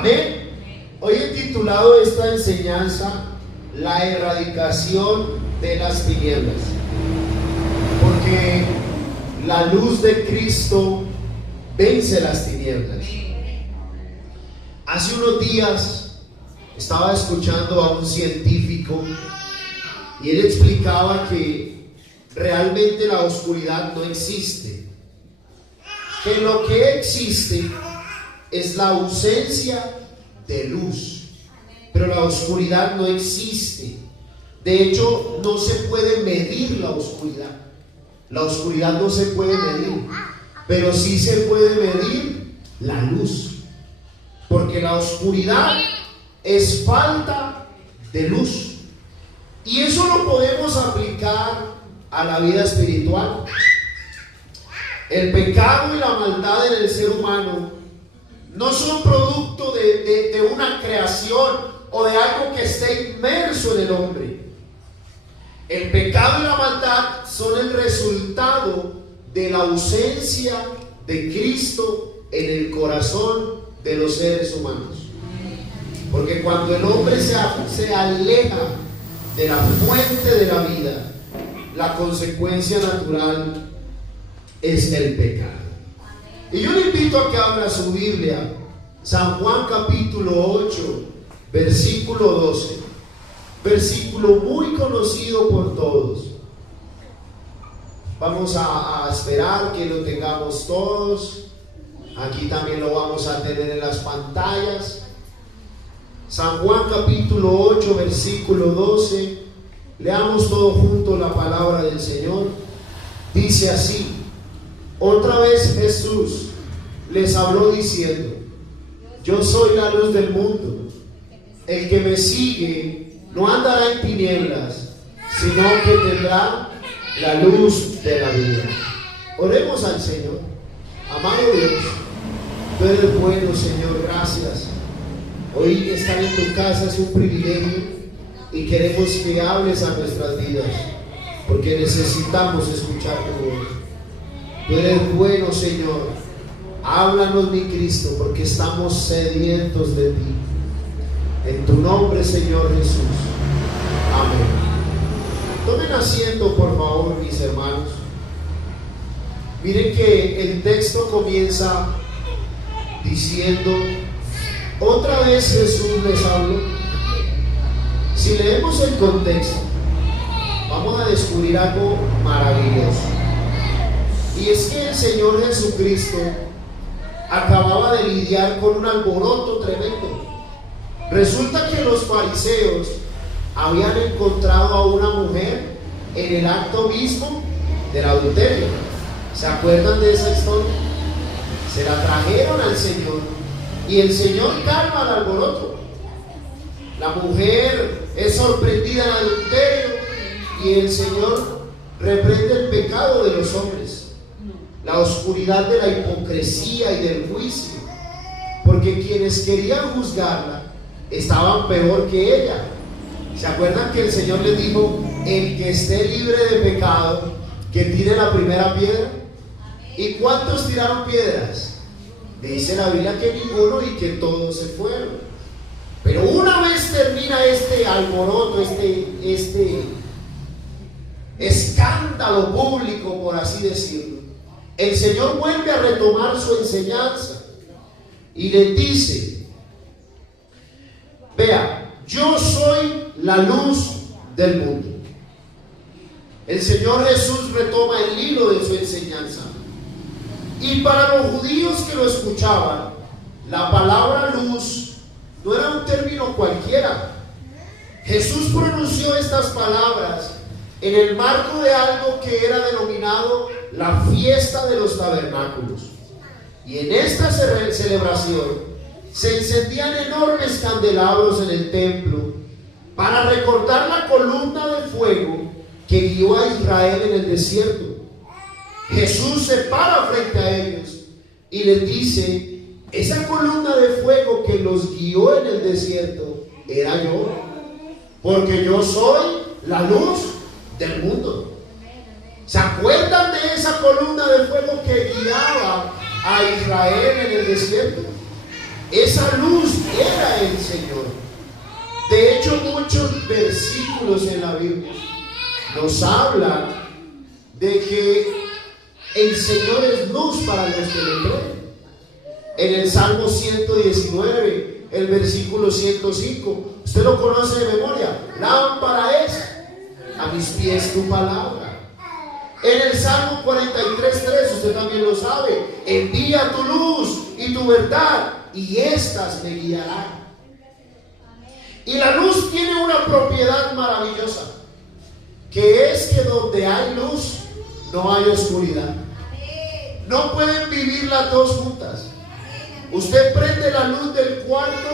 Amén. Hoy he titulado esta enseñanza La erradicación de las tinieblas, porque la luz de Cristo vence las tinieblas. Hace unos días estaba escuchando a un científico y él explicaba que realmente la oscuridad no existe, que lo que existe es la ausencia de luz, pero la oscuridad no existe. De hecho, no se puede medir la oscuridad. La oscuridad no se puede medir, pero sí se puede medir la luz, porque la oscuridad es falta de luz. Y eso lo podemos aplicar a la vida espiritual. El pecado y la maldad en el ser humano no son producto de una creación o de algo que esté inmerso en el hombre. El pecado y la maldad son el resultado de la ausencia de Cristo en el corazón de los seres humanos. Porque cuando el hombre se aleja de la fuente de la vida, la consecuencia natural es el pecado. Y yo le invito a que abra su Biblia, San Juan capítulo 8, versículo 12, versículo muy conocido por todos. Vamos a esperar que lo tengamos todos. Aquí también lo vamos a tener en las pantallas. San Juan capítulo 8, versículo 12. Leamos todos juntos la palabra del Señor. Dice así: otra vez Jesús les habló diciendo: yo soy la luz del mundo. El que me sigue no andará en tinieblas, sino que tendrá la luz de la vida. Oremos al Señor. Amado Dios, tú eres bueno, Señor, gracias. Hoy estar en tu casa es un privilegio y queremos que hables a nuestras vidas, porque necesitamos escuchar tu voz. Tú eres bueno, Señor. Háblanos, mi Cristo, porque estamos sedientos de ti. En tu nombre, Señor Jesús. Amén. Tomen asiento, por favor, mis hermanos. Miren que el texto comienza diciendo: otra vez Jesús les habló. Si leemos el contexto, vamos a descubrir algo maravilloso. Y es que el Señor Jesucristo acababa de lidiar con un alboroto tremendo. Resulta que los fariseos habían encontrado a una mujer en el acto mismo del adulterio. ¿Se acuerdan de esa historia? Se la trajeron al Señor y el Señor calma el alboroto. La mujer es sorprendida en adulterio y el Señor reprende el pecado de los hombres, la oscuridad de la hipocresía y del juicio, porque quienes querían juzgarla estaban peor que ella. ¿Se acuerdan que el Señor les dijo: el que esté libre de pecado, que tire la primera piedra? ¿Y cuántos tiraron piedras? Dice la Biblia que ninguno y que todos se fueron. Pero una vez termina este alboroto, este escándalo público, por así decirlo, el Señor vuelve a retomar su enseñanza y les dice: vea, yo soy la luz del mundo. El Señor Jesús retoma el hilo de su enseñanza. Y para los judíos que lo escuchaban, la palabra luz no era un término cualquiera. Jesús pronunció estas palabras en el marco de algo que era denominado la fiesta de los tabernáculos. Y en esta celebración se encendían enormes candelabros en el templo para recordar la columna de fuego que guió a Israel en el desierto. Jesús se para frente a ellos y les dice: esa columna de fuego que los guió en el desierto era yo, porque yo soy la luz del mundo. ¿Se acuerdan de esa columna de fuego que guiaba a Israel en el desierto? Esa luz el Señor. De hecho, muchos versículos en la Biblia nos hablan de que el Señor es luz para los que le creen. En el Salmo 119, el versículo 105, usted lo conoce de memoria: lámpara es a mis pies tu palabra. En el Salmo 43:3, usted también lo sabe: envía tu luz y tu verdad, y éstas me guiarán. Y la luz tiene una propiedad maravillosa, que es que donde hay luz no hay oscuridad. No pueden vivir las dos juntas. Usted prende la luz del cuarto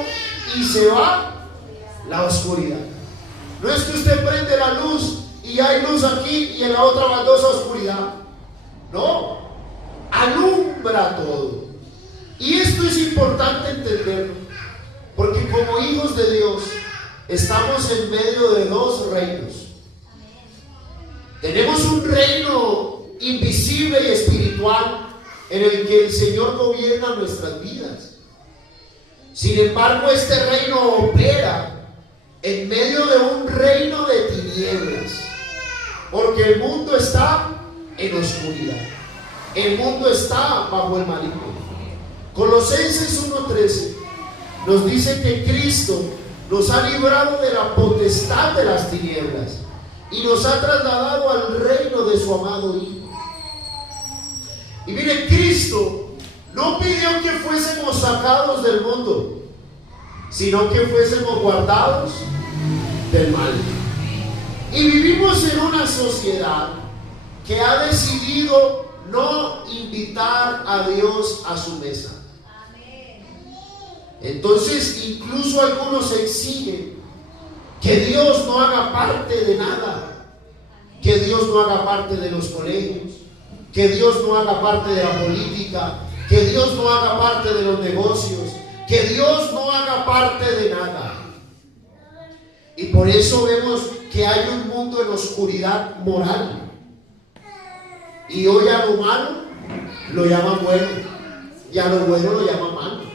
y se va la oscuridad. No es que usted prende la luz y hay luz aquí y en la otra baldosa oscuridad. No, alumbra todo. Y esto es importante entenderlo, porque como hijos de Dios estamos en medio de dos reinos. Tenemos un reino invisible y espiritual en el que el Señor gobierna nuestras vidas. Sin embargo, este reino opera en medio de un reino de tinieblas, porque el mundo está en oscuridad, el mundo está bajo el maligno. Colosenses 1:13 nos dice que Cristo nos ha librado de la potestad de las tinieblas y nos ha trasladado al reino de su amado Hijo. Y mire, Cristo no pidió que fuésemos sacados del mundo, sino que fuésemos guardados del mal. Y vivimos en una sociedad que ha decidido no invitar a Dios a su mesa. Entonces, incluso algunos exigen que Dios no haga parte de nada, que Dios no haga parte de los colegios, que Dios no haga parte de la política, que Dios no haga parte de los negocios, que Dios no haga parte de nada. Y por eso vemos que hay un mundo en oscuridad moral. Y hoy a lo malo lo llaman bueno, y a lo bueno lo llaman malo.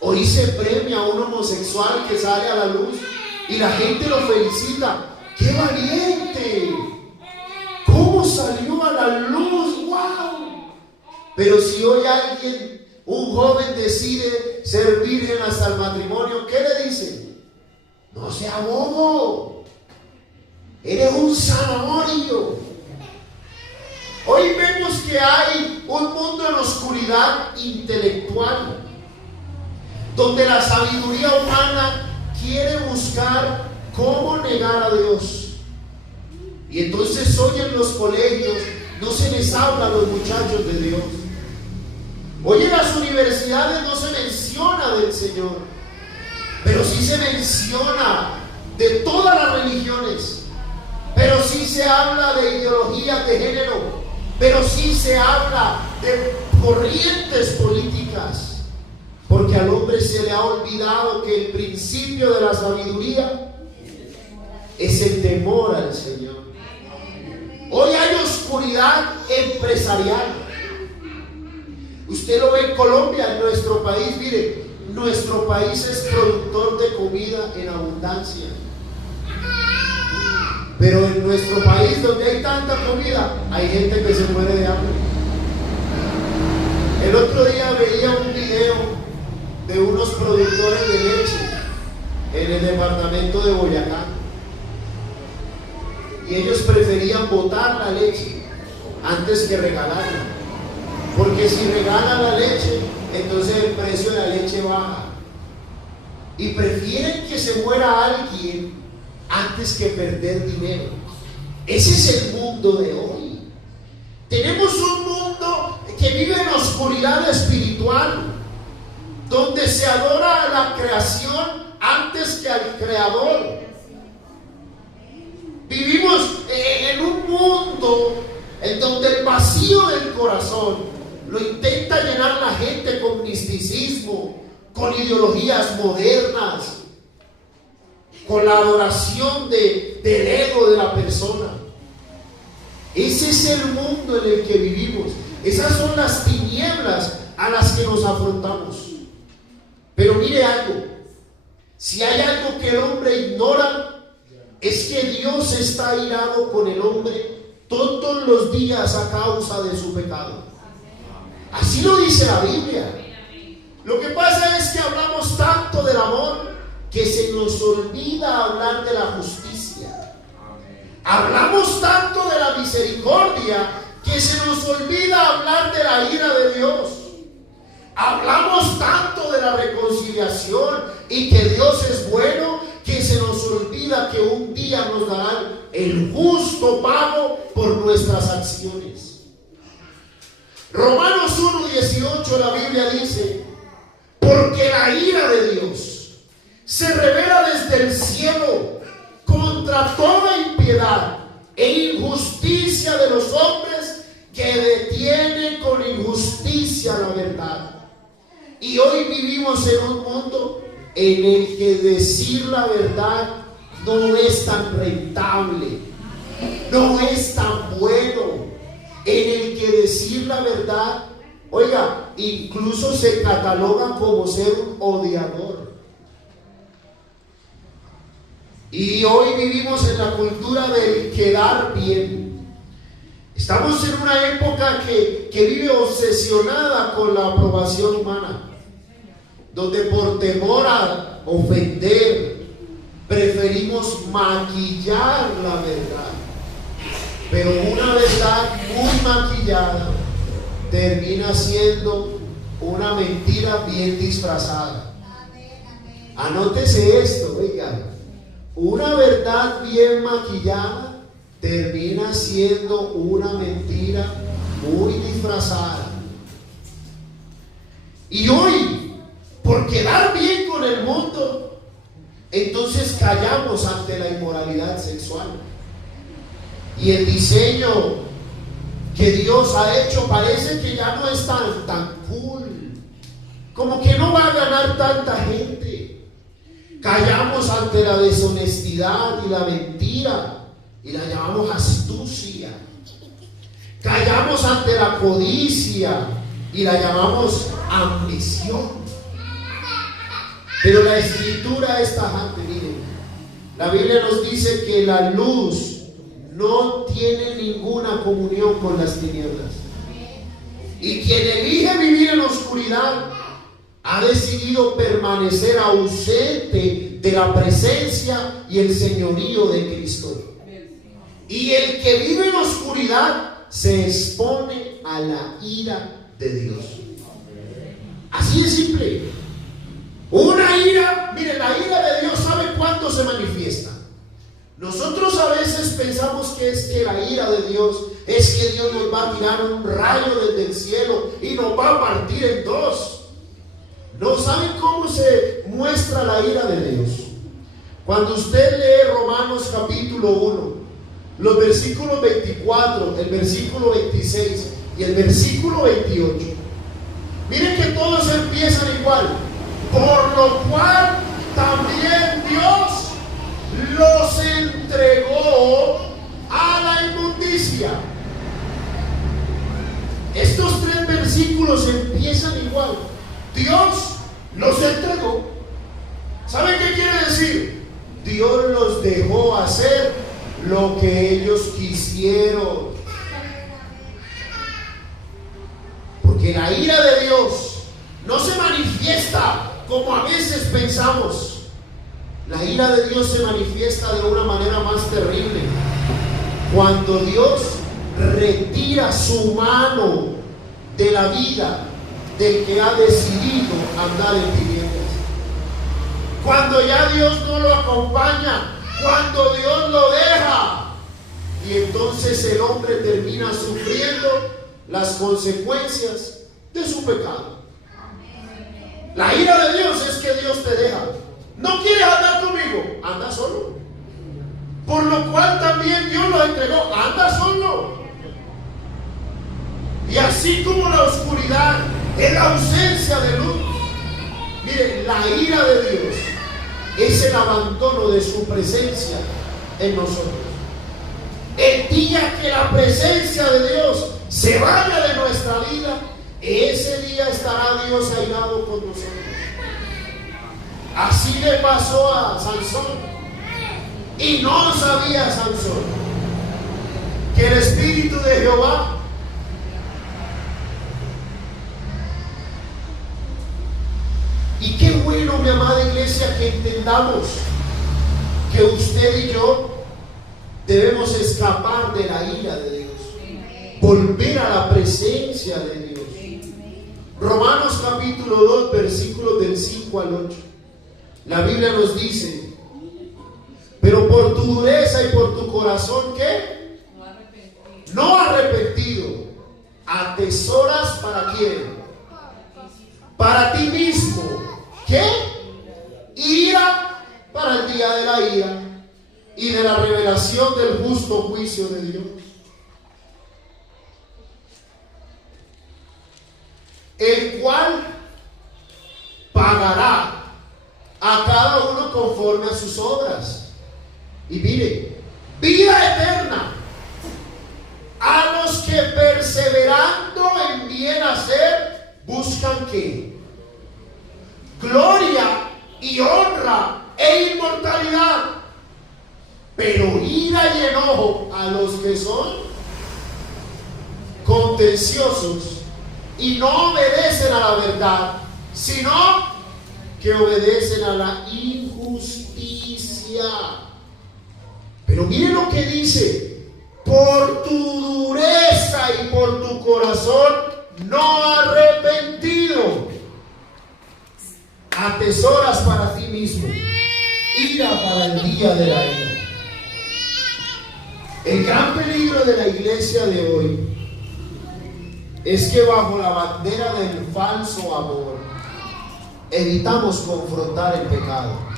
Hoy se premia a un homosexual que sale a la luz y la gente lo felicita. ¡Qué valiente! ¿Cómo salió a la luz? ¡Wow! Pero si hoy alguien, un joven, decide ser virgen hasta el matrimonio, ¿qué le dicen? No sea bobo, eres un zanahorio. Hoy vemos que hay un mundo en oscuridad intelectual, donde la sabiduría humana quiere buscar cómo negar a Dios. Y entonces hoy en los colegios no se les habla a los muchachos de Dios. Hoy en las universidades no se menciona del Señor, pero sí se menciona de todas las religiones, pero sí se habla de ideologías de género, pero sí se habla de corrientes políticas. Porque al hombre se le ha olvidado que el principio de la sabiduría es el temor al Señor. Hoy hay oscuridad empresarial. Usted lo ve en Colombia, en nuestro país. Mire, nuestro país es productor de comida en abundancia. Pero en nuestro país, donde hay tanta comida, hay gente que se muere de hambre. El otro día veía un video de unos productores de leche en el departamento de Boyacá, y ellos preferían botar la leche antes que regalarla, porque si regalan la leche, entonces el precio de la leche baja, y prefieren que se muera alguien antes que perder dinero. Ese es el mundo de hoy. Tenemos un mundo que vive en oscuridad espiritual, donde se adora a la creación antes que al creador. Vivimos en un mundo en donde el vacío del corazón lo intenta llenar la gente con misticismo, con ideologías modernas, con la adoración del ego de la persona. Ese es el mundo en el que vivimos. Esas son las tinieblas a las que nos afrontamos. Pero mire algo, Si hay algo que el hombre ignora, es que Dios está airado con el hombre todos los días a causa de su pecado. Así lo dice la Biblia. Lo que pasa es que hablamos tanto del amor que se nos olvida hablar de la justicia. Hablamos tanto de la misericordia que se nos olvida hablar de la ira de Dios. Hablamos tanto de la reconciliación y que Dios es bueno, que se nos olvida que un día nos darán el justo pago por nuestras acciones. Romanos 1:18, la Biblia dice: porque la ira de Dios se revela desde el cielo contra toda impiedad e injusticia de los hombres que detienen con injusticia la verdad. Y hoy vivimos en un mundo en el que decir la verdad no es tan rentable, no es tan bueno, en el que decir la verdad, oiga, incluso se cataloga como ser un odiador. Y hoy vivimos en la cultura del quedar bien. Estamos en una época que vive obsesionada con la aprobación humana, donde por temor a ofender preferimos maquillar la verdad. Pero una verdad muy maquillada termina siendo una mentira bien disfrazada. Anótese esto, oiga. Una verdad bien maquillada termina siendo una mentira muy disfrazada. Y hoy, por quedar bien con el mundo, entonces callamos ante la inmoralidad sexual. Y el diseño que Dios ha hecho parece que ya no es tan cool, como que no va a ganar tanta gente. Callamos ante la deshonestidad y la mentira y la llamamos astucia. Callamos ante la codicia y la llamamos ambición. Pero la escritura es tajante, miren. La Biblia nos dice que la luz no tiene ninguna comunión con las tinieblas. Y quien elige vivir en la oscuridad ha decidido permanecer ausente de la presencia y el señorío de Cristo. Y el que vive en oscuridad se expone a la ira de Dios. Así de simple. Una ira, mire, la ira de Dios, ¿sabe cuándo se manifiesta? Nosotros a veces pensamos que es que la ira de Dios es que Dios nos va a tirar un rayo desde el cielo y nos va a partir en dos. ¿No saben cómo se muestra la ira de Dios? Cuando usted lee Romanos capítulo 1, los versículos 24, el versículo 26 y el versículo 28, miren que todos empiezan igual. Por lo cual también Dios los entregó a la inmundicia. Estos tres versículos empiezan igual. Dios los entregó. ¿Saben qué quiere decir? Dios los dejó hacer lo que ellos quisieron. Porque la ira de Dios no se manifiesta como a veces pensamos. La ira de Dios se manifiesta de una manera más terrible. Cuando Dios retira su mano de la vida del que ha decidido andar en tinieblas. Cuando ya Dios no lo acompaña, cuando Dios lo deja, y entonces el hombre termina sufriendo las consecuencias de su pecado. La ira de Dios es que Dios te deja. ¿No quieres andar conmigo? Anda solo. Por lo cual también Dios lo entregó. Anda solo. Y así como la oscuridad es la ausencia de luz, miren, la ira de Dios es el abandono de su presencia en nosotros. El día que la presencia de Dios se vaya de nuestra vida, ese día estará Dios airado con nosotros. Así le pasó a Sansón. Y no sabía Sansón que el Espíritu de Jehová y qué bueno, mi amada iglesia, que entendamos que usted y yo debemos escapar de la ira de Dios, volver a la presencia de Dios. Romanos capítulo 2, versículos del 5 al 8. La Biblia nos dice: pero por tu dureza y por tu corazón, ¿qué? No arrepentido, atesoras ¿para quién? Para ti mismo. ¿Qué? Ira para el día de la ira y de la revelación del justo juicio de Dios, el cual pagará a cada uno conforme a sus obras. Y mire, vida eterna a los que perseverando en bien hacer buscan ¿qué? Gloria y honra e inmortalidad. Pero ira y enojo a los que son contenciosos y no obedecen a la verdad, sino que obedecen a la injusticia. Pero miren lo que dice: por tu dureza y por tu corazón no arrepentido, atesoras para ti mismo ira para el día de la ira. El gran peligro de la iglesia de hoy es que bajo la bandera del falso amor evitamos confrontar el pecado.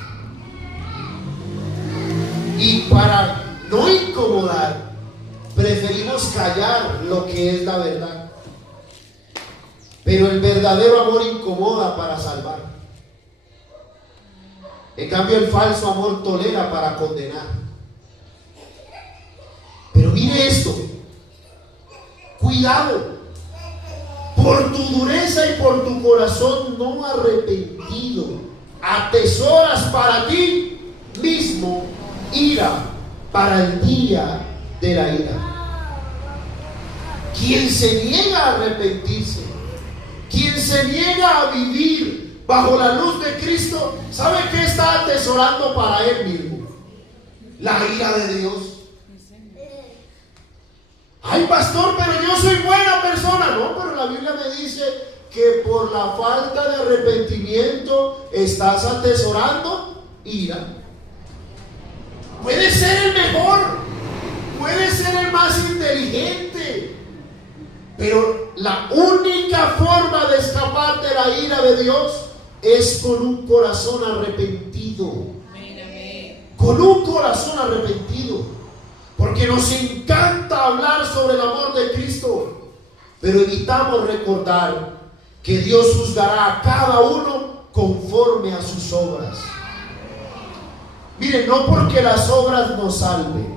Y para no incomodar, preferimos callar lo que es la verdad. Pero el verdadero amor incomoda para salvar. En cambio, el falso amor tolera para condenar. Pero mire esto, cuidado, por tu dureza y por tu corazón no arrepentido, atesoras para ti mismo ira para el día de la ira. Quien se niega a arrepentirse, quien se niega a vivir bajo la luz de Cristo, ¿sabe qué está atesorando para él mismo? La ira de Dios. Ay, pastor, pero yo soy buena persona. No, pero la Biblia me dice que por la falta de arrepentimiento estás atesorando ira. Puede ser el mejor, puede ser el más inteligente, pero la única forma de escapar de la ira de Dios es con un corazón arrepentido. Con un corazón arrepentido. Porque nos encanta hablar sobre el amor de Cristo, pero evitamos recordar que Dios juzgará a cada uno conforme a sus obras. Miren, no porque las obras nos salven,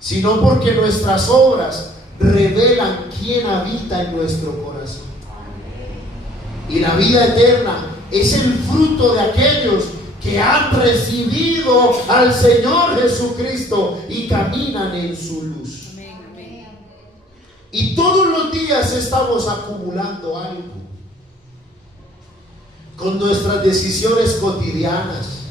sino porque nuestras obras revelan quién habita en nuestro corazón. Y la vida eterna es el fruto de aquellos que han recibido al Señor Jesucristo y caminan en su luz. Y todos los días estamos acumulando algo con nuestras decisiones cotidianas,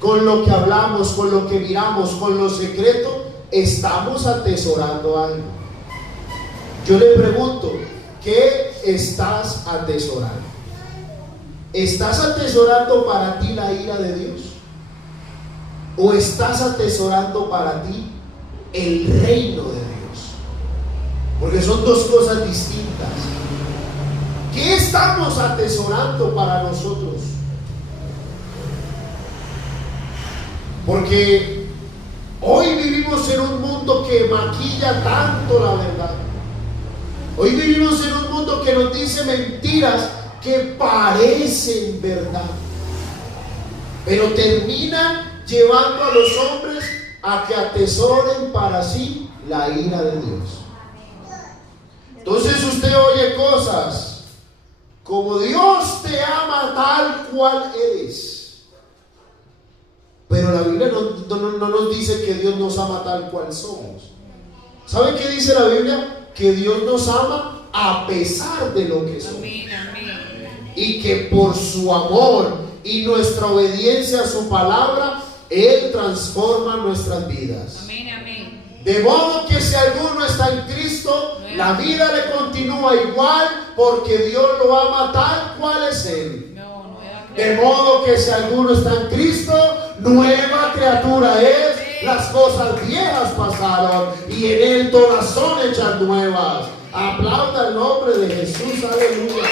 con lo que hablamos, con lo que miramos, con lo secreto. Estamos atesorando algo. Yo le pregunto, ¿qué estás atesorando? ¿Estás atesorando para ti la ira de Dios? ¿O estás atesorando para ti el reino de Dios? Porque son dos cosas distintas. ¿Qué estamos atesorando para nosotros? Porque hoy vivimos en un mundo que maquilla tanto la verdad. Hoy vivimos en un mundo que nos dice mentiras que parecen verdad, pero terminan llevando a los hombres a que atesoren para sí la ira de Dios. Entonces usted oye cosas como: Dios te ama tal cual eres. la Biblia no nos dice que Dios nos ama tal cual somos. ¿Saben qué dice la Biblia? Que Dios nos ama a pesar de lo que somos. Y que por su amor y nuestra obediencia a su palabra, Él transforma nuestras vidas. De modo que si alguno está en Cristo, la vida le continúa igual, porque Dios lo ama tal cual es Él. De modo que si alguno está en Cristo, nueva criatura es. Las cosas viejas pasaron y en Él todas son hechas nuevas. Aplauda el nombre de Jesús, aleluya.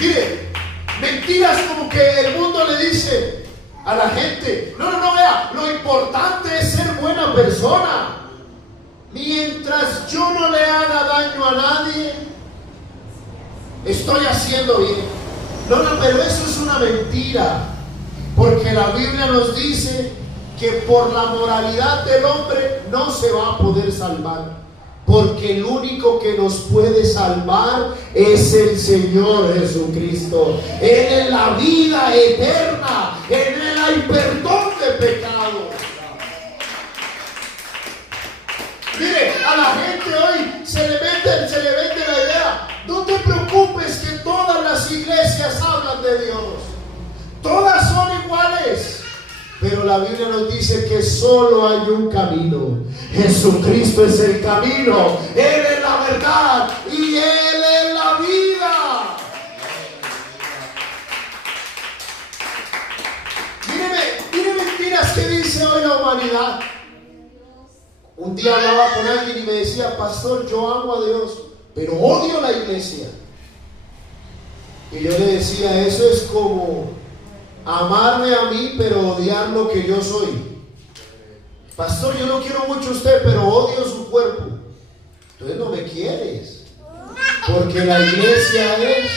Mire, mentiras como que el mundo le dice a la gente: no, vea, lo importante es ser buena persona. Mientras yo no le haga daño a nadie, estoy haciendo bien. No, pero eso es una mentira, porque la Biblia nos dice que por la moralidad del hombre no se va a poder salvar, porque el único que nos puede salvar es el Señor Jesucristo. Él es la vida eterna, en Él hay perdón de pecados. Mire, a la gente hoy se le vende la idea: no te preocupes, que todas las iglesias hablan de Dios, todas son iguales. Pero la Biblia nos dice que solo hay un camino. Jesucristo es el camino, Él es la verdad y Él es la vida. Mire mentiras que dice hoy la humanidad. Un día hablaba con alguien y me decía: pastor, yo amo a Dios, pero odio la iglesia. Y yo le decía: eso es como amarme a mí, pero odiar lo que yo soy. Pastor, yo lo quiero mucho a usted, pero odio su cuerpo. Entonces no me quieres, porque la iglesia es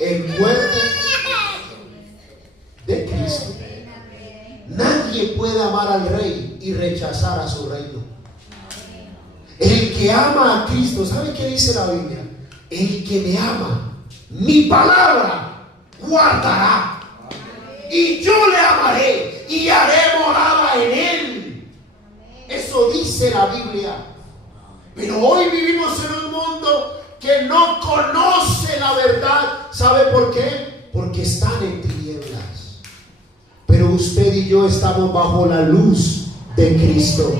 el cuerpo de Cristo. Nadie puede amar al Rey y rechazar a su reino. El que ama a Cristo, ¿sabe qué dice la Biblia? El que me ama, mi palabra guardará, y yo le amaré y haré morada en él. Eso dice la Biblia. Pero hoy vivimos en un mundo que no conoce la verdad. ¿Sabe por qué? Porque están en tinieblas. Pero usted y yo estamos bajo la luz de Cristo,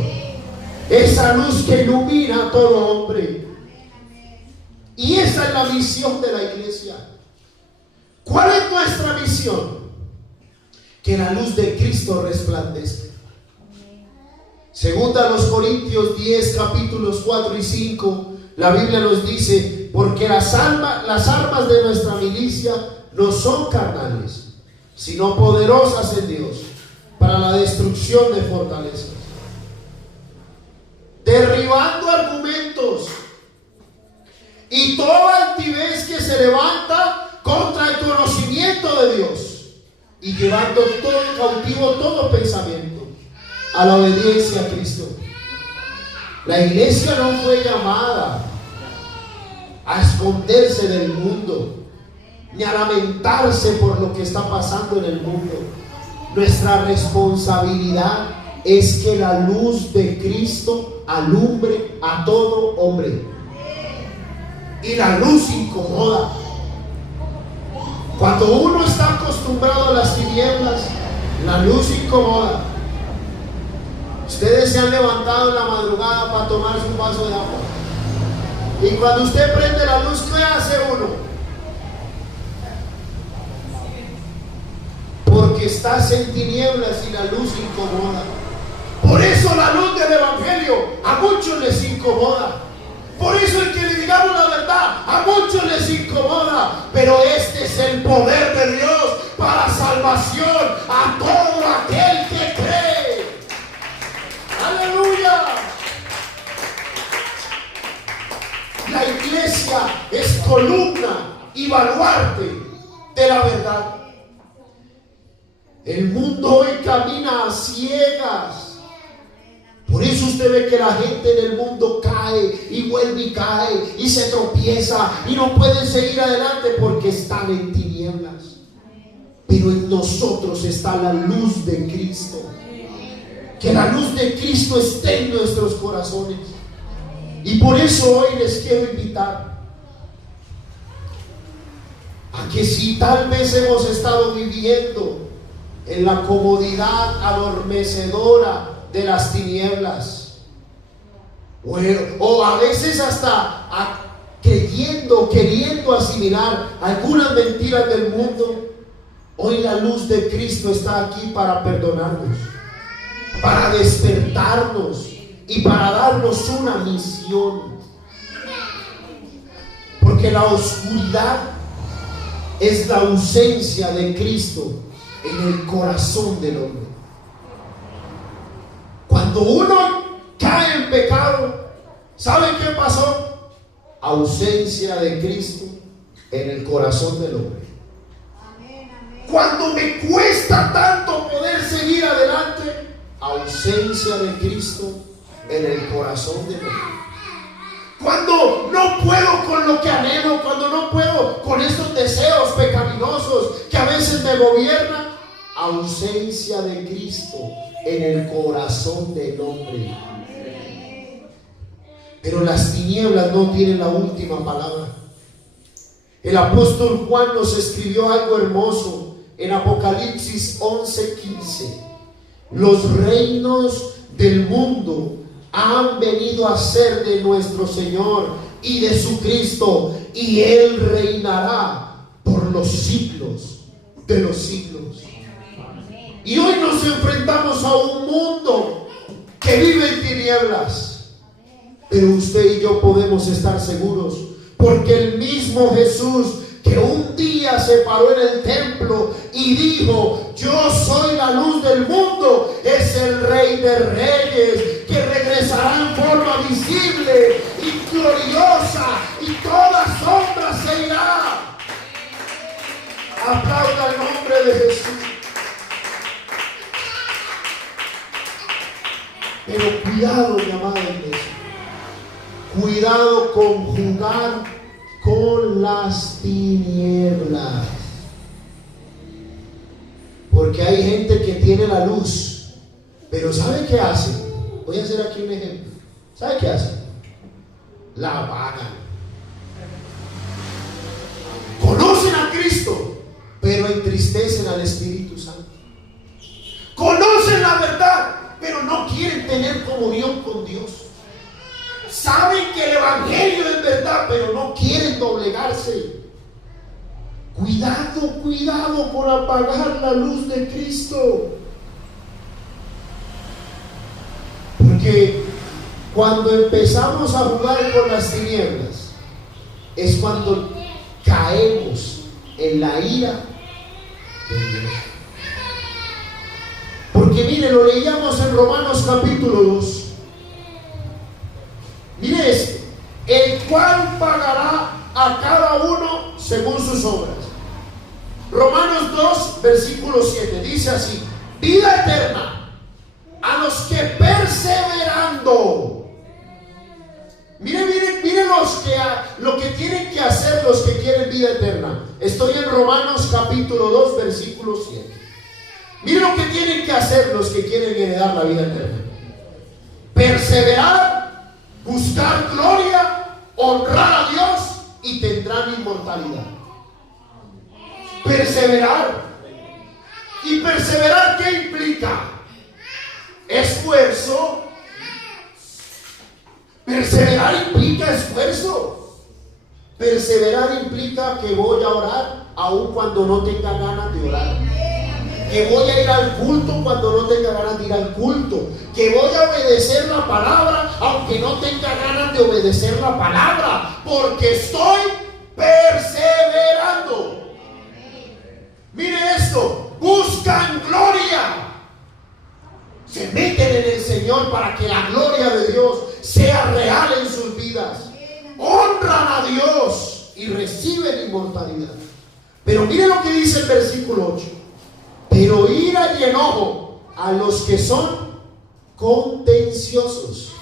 esa luz que ilumina a todo hombre. Y esa es la misión de la iglesia. ¿Cuál es nuestra misión? Que la luz de Cristo resplandezca. Segunda a los Corintios 10, capítulos 4 y 5, la Biblia nos dice: porque las armas de nuestra milicia no son carnales, sino poderosas en Dios para la destrucción de fortalezas, derribando argumentos y toda altivez que se levanta contra el conocimiento de Dios, y llevando todo cautivo, todo pensamiento a la obediencia a Cristo. La iglesia no fue llamada a esconderse del mundo, ni a lamentarse por lo que está pasando en el mundo. Nuestra responsabilidad es que la luz de Cristo alumbre a todo hombre. Y la luz incomoda. Cuando uno está acostumbrado a las tinieblas, la luz incomoda. Ustedes se han levantado en la madrugada para tomarse un vaso de agua, y cuando usted prende la luz, ¿qué hace uno? Porque estás en tinieblas y la luz incomoda. Por eso la luz del Evangelio a muchos les incomoda. Por eso el que le digamos la verdad a muchos les incomoda. Pero este es el poder de Dios para salvación a todo aquel que cree. ¡Aleluya! La iglesia es columna y baluarte de la verdad. El mundo hoy camina a ciegas Por eso usted ve que la gente en el mundo cae y vuelve y cae y se tropieza y no pueden seguir adelante porque están en tinieblas. Pero en nosotros está la luz de Cristo. Que la luz de Cristo esté en nuestros corazones. Y por eso hoy les quiero invitar a que si tal vez hemos estado viviendo en la comodidad adormecedora de las tinieblas, o a veces hasta queriendo asimilar algunas mentiras del mundo, hoy la luz de Cristo está aquí para perdonarnos, para despertarnos y para darnos una misión. Porque la oscuridad es la ausencia de Cristo en el corazón del hombre. Cuando uno cae en pecado, ¿saben qué pasó? Ausencia de Cristo en el corazón del hombre. Cuando me cuesta tanto poder seguir adelante, ausencia de Cristo en el corazón del hombre. Cuando no puedo con lo que anhelo, cuando no puedo con estos deseos pecaminosos que a veces me gobiernan, ausencia de Cristo en el corazón del hombre. Pero las tinieblas no tienen la última palabra. El apóstol Juan nos escribió algo hermoso en Apocalipsis 11:15. Los reinos del mundo han venido a ser de nuestro Señor y de su Cristo, y Él reinará por los siglos de los siglos. Y hoy nos enfrentamos a un mundo que vive en tinieblas, pero usted y yo podemos estar seguros, porque el mismo Jesús que un día se paró en el templo y dijo: yo soy la luz del mundo, es el Rey de Reyes, que regresará en forma visible y gloriosa, y toda sombra se irá. Aplauda el nombre de Jesús. Pero cuidado, mi amada iglesia, cuidado con jugar con las tinieblas, porque hay gente que tiene la luz, pero ¿sabe qué hace? Voy a hacer aquí un ejemplo. ¿Sabe qué hace? La apagan. Conocen a Cristo, pero entristecen al Espíritu Santo. Conocen la verdad, pero no quieren tener comunión con Dios. Saben que el Evangelio es verdad, pero no quieren doblegarse. Cuidado, cuidado con apagar la luz de Cristo. Porque cuando empezamos a jugar con las tinieblas, es cuando caemos en la ira de Dios. Porque mire, lo leíamos en Romanos capítulo 2. Mire esto: el cual pagará a cada uno según sus obras. Romanos 2, versículo 7, dice así: vida eterna a los que perseverando. Mire lo que tienen que hacer los que quieren vida eterna. Estoy en Romanos capítulo 2, versículo 7. Mire lo que tienen que hacer los que quieren heredar la vida eterna: perseverar, buscar gloria, honrar a Dios, y tendrán inmortalidad. Perseverar. ¿Y perseverar qué implica? Esfuerzo. Perseverar implica esfuerzo. Perseverar implica que voy a orar aun cuando no tenga ganas de orar, que voy a ir al culto cuando no tenga ganas de ir al culto, que voy a obedecer la palabra aunque no tenga ganas de obedecer la palabra, porque estoy perseverando. Mire esto: buscan gloria, se meten en el Señor para que la gloria de Dios sea real en sus vidas, honran a Dios y reciben inmortalidad. Pero mire lo que dice el versículo 8: pero ira y enojo a los que son contenciosos.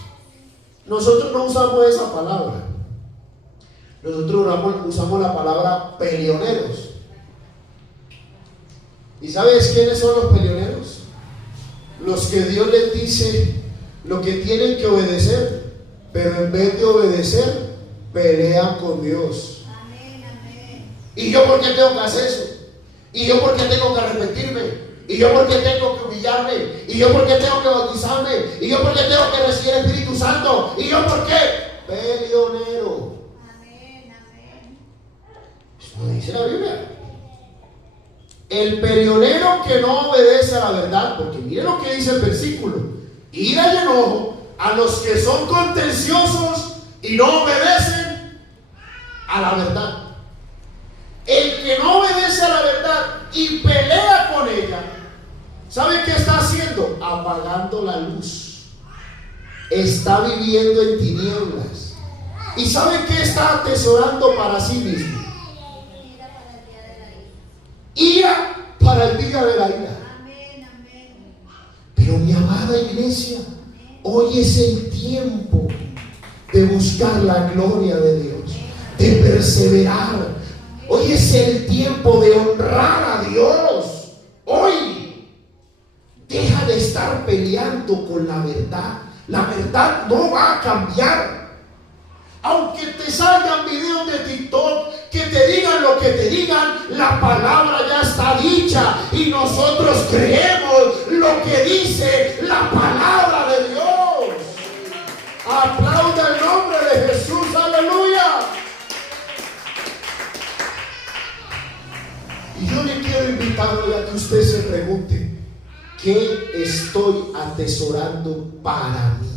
Nosotros no usamos esa palabra. Nosotros usamos la palabra peleoneros. ¿Y sabes quiénes son los peleoneros? Los que Dios les dice lo que tienen que obedecer, pero en vez de obedecer, pelean con Dios. Amén, amén. ¿Y yo por qué tengo que hacer eso? ¿Y yo por qué tengo que arrepentirme? ¿Y yo por qué tengo que humillarme? ¿Y yo por qué tengo que bautizarme? ¿Y yo por qué tengo que recibir el Espíritu Santo? ¿Y yo por qué? Peleonero. Amén, amén. Eso lo dice la Biblia. El peleonero que no obedece a la verdad, porque mire lo que dice el versículo: ira y enojo a los que son contenciosos y no obedecen a la verdad. El que no obedece a la verdad y pelea con ella, ¿sabe qué está haciendo? Apagando la luz. Está viviendo en tinieblas. ¿Y sabe qué está atesorando para sí mismo? Ira para el día de la ira. Amén, amén. Pero mi amada iglesia, hoy es el tiempo de buscar la gloria de Dios, de perseverar. Hoy es el tiempo de honrar a Dios. Hoy deja de estar peleando con la verdad. La verdad no va a cambiar. Aunque te salgan videos de TikTok que te digan lo que te digan, la palabra ya está dicha y nosotros creemos lo que dice la palabra de Dios. Aplauda el nombre de Jesús, aleluya. Y yo le quiero invitar hoy a que usted se pregunte: ¿qué estoy atesorando para mí?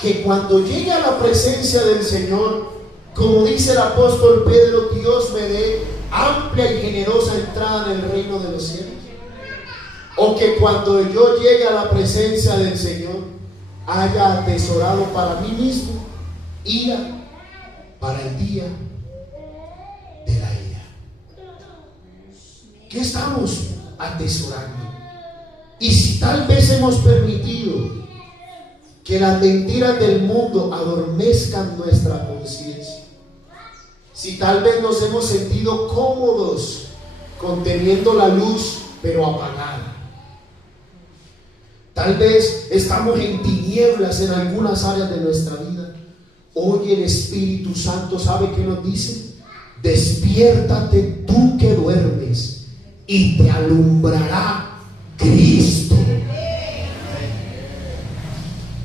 Que cuando llegue a la presencia del Señor, como dice el apóstol Pedro, Dios me dé amplia y generosa entrada en el reino de los cielos. O que cuando yo llegue a la presencia del Señor, haya atesorado para mí mismo ira para el día de la ira. ¿Qué estamos atesorando? Y si tal vez hemos permitido que las mentiras del mundo adormezcan nuestra conciencia, si tal vez nos hemos sentido cómodos conteniendo la luz pero apagada, tal vez estamos en tinieblas en algunas áreas de nuestra vida, hoy el Espíritu Santo ¿sabe qué nos dice? Despiértate tú que duermes y te alumbrará Cristo.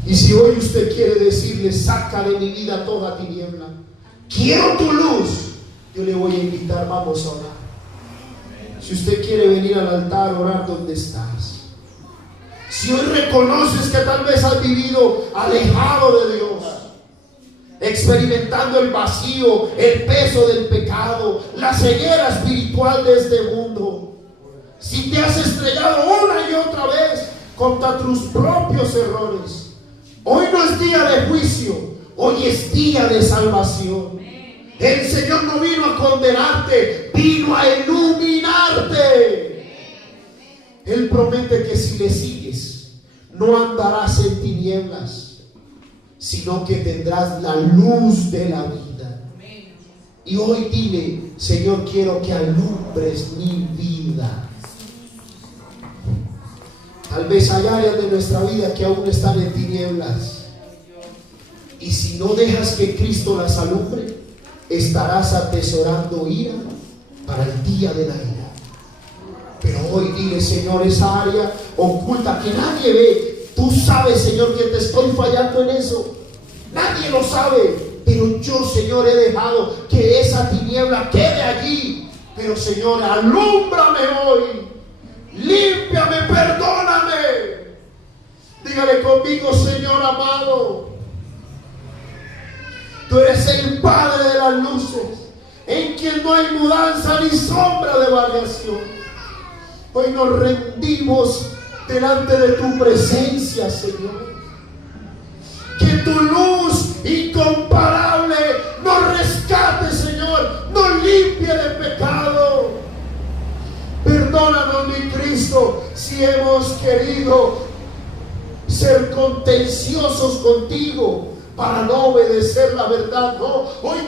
Y si hoy usted quiere decirle: saca de mi vida toda tiniebla, quiero tu luz, yo le voy a invitar, vamos a orar. Si usted quiere venir al altar, orar donde estás. Si hoy reconoces que tal vez has vivido alejado de Dios, experimentando el vacío, el peso del pecado, la ceguera espiritual de este mundo, si te has estrellado una y otra vez contra tus propios errores, hoy no es día de juicio, hoy es día de salvación. El Señor no vino a condenarte, vino a iluminarte. Él promete que si le sigues, no andarás en tinieblas, sino que tendrás la luz de la vida. Y hoy dile: Señor, quiero que alumbres mi vida. Tal vez hay áreas de nuestra vida que aún están en tinieblas. Y si no dejas que Cristo las alumbre, estarás atesorando ira para el día de la ira. Pero hoy dile: Señor, esa área oculta que nadie ve, tú sabes, Señor, que te estoy fallando en eso. Nadie lo sabe, pero yo, Señor, he dejado que esa tiniebla quede allí. Pero, Señor, alúmbrame hoy. Límpiame, perdóname. Dígale conmigo: Señor amado, tú eres el Padre de las luces, en quien no hay mudanza ni sombra de variación. Hoy nos rendimos delante de tu presencia, Señor. Que tu luz incomparable nos rescate, Señor, nos limpie de pecado. Perdónanos, mi Cristo, si hemos querido ser contenciosos contigo para no obedecer la verdad. No, hoy